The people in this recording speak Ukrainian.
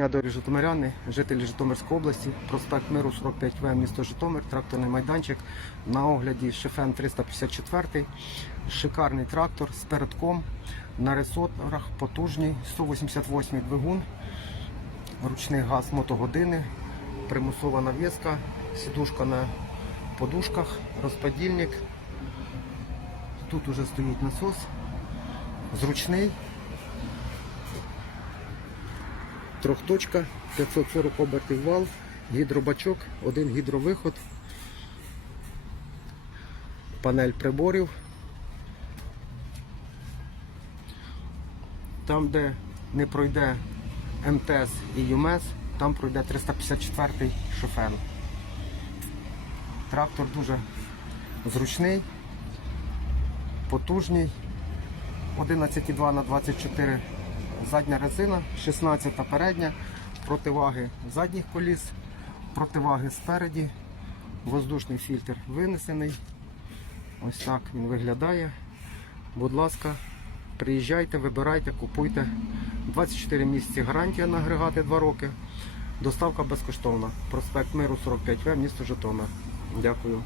Я Дорі Житомиряни, жителі Житомирської області, проспект Миру 45В, місто Житомир, тракторний майданчик. На огляді Шефен 354, шикарний трактор з передком, на ресорах, потужний, 188 двигун, ручний газ мотогодини, примусова навіска, сідушка на подушках, розподільник. Тут уже стоїть насос, зручний. Трьохточка, 540 обертів вал, гідробачок, один гідровиход, панель приборів. Там, де не пройде МТС і ЮМЕС, там пройде 354-й шофен. Трактор дуже зручний, потужний. 11,2 на 24 задня резина, 16 передня, противаги задніх коліс, противаги спереді, воздушний фільтр винесений. Ось так він виглядає. Будь ласка, приїжджайте, вибирайте, купуйте. 24 місяці гарантія на агрегати 2 роки. Доставка безкоштовна. Проспект Миру 45В, місто Житомир. Дякую.